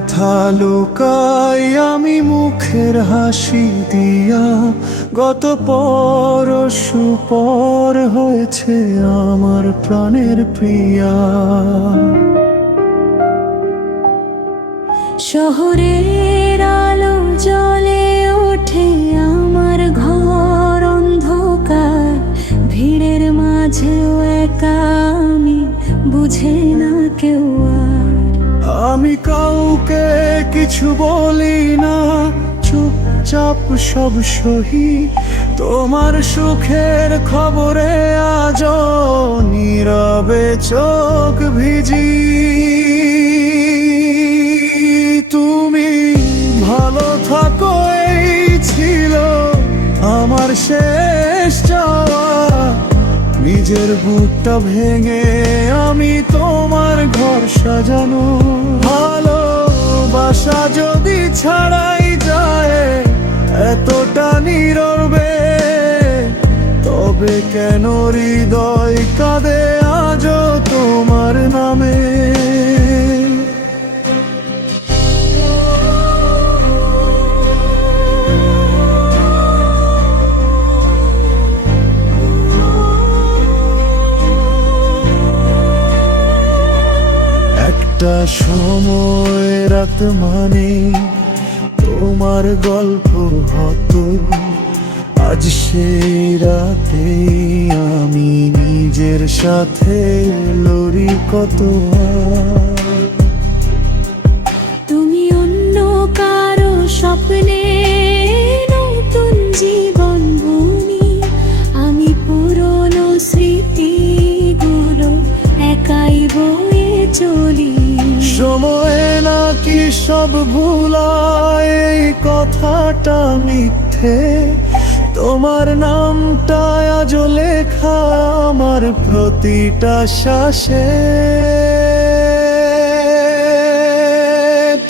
ব্যথা লুকাই আমি মুখের হাসি দিয়া। গত পর হয়েছে আমার প্রাণের প্রিয়া। শহরের আলো জলে ওঠে আমার ঘর অন্ধকার। ভিড়ের মাঝেও একা আমি, বুঝে না কেউ আমি কাউকে কিছু বলি না, চুপচাপ সব সহি। তোমার সুখের খবরে আজ নীরবে চোখ ভিজি। তুমি ভালো থাকো, এই ছিল আমার শেষ চাওয়া। নিজের বুকটা ভেঙে আমি তোমার ঘর সাজানো ভালোবাসা যদি ছাড়াই একটা সময় রাত মানে তোমার গল্প হতো আজ সেই রাতে আমি নিজের সাথে লড়ি কত। তুমি অন্য কারও স্বপ্নে নতুন জীবন বুনি আমি পুরনো স্মৃতিগুলো একাই সব ভুলায় এই কথাটা মিথ্যে। তোমার নামটা আজ লেখা আমার প্রতিটা শ্বাসে।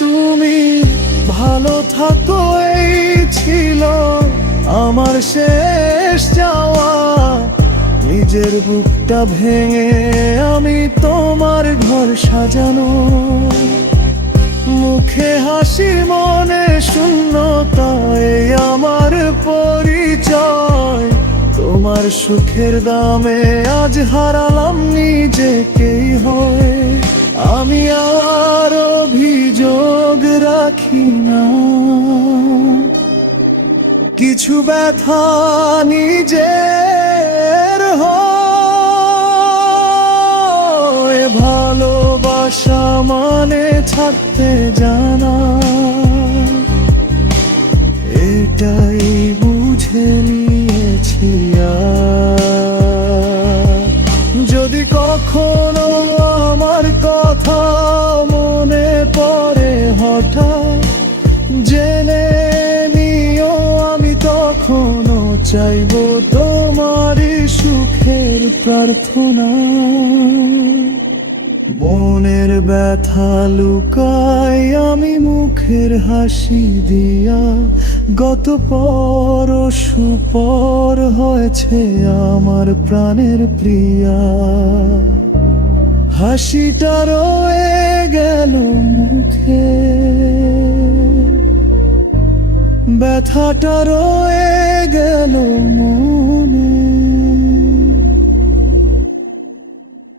তুমি ভালো থাকো, এই ছিল আমার শেষ যাওয়া নিজের বুকটা ভেঙে আমি তোমার ঘর সাজানো। মুখে হাসি মনে শূন্যতায় আমার পরিচয়। তোমার সুখের দামে আজ হারালাম নিজেকেই হয়। আমি আর অভিযোগ রাখি না। কিছু ব্যথা নিজের ভালোবাসা মানে থাকতে জানা এটাই বুঝে নিয়েছি। যদি কখনো আমার কথা মনে পড়ে হঠাৎ, জেনে নিও আমি তখনও চাইব তোমারই সুখের প্রার্থনা মনের ব্যথা লুকাই আমি মুখের হাসি দিয়া। গত পর সুপর হয়েছে আমার প্রাণের প্রিয়া। হাসিটা রয়ে গেল মুখে। ব্যথাটা রয়ে গেল মন।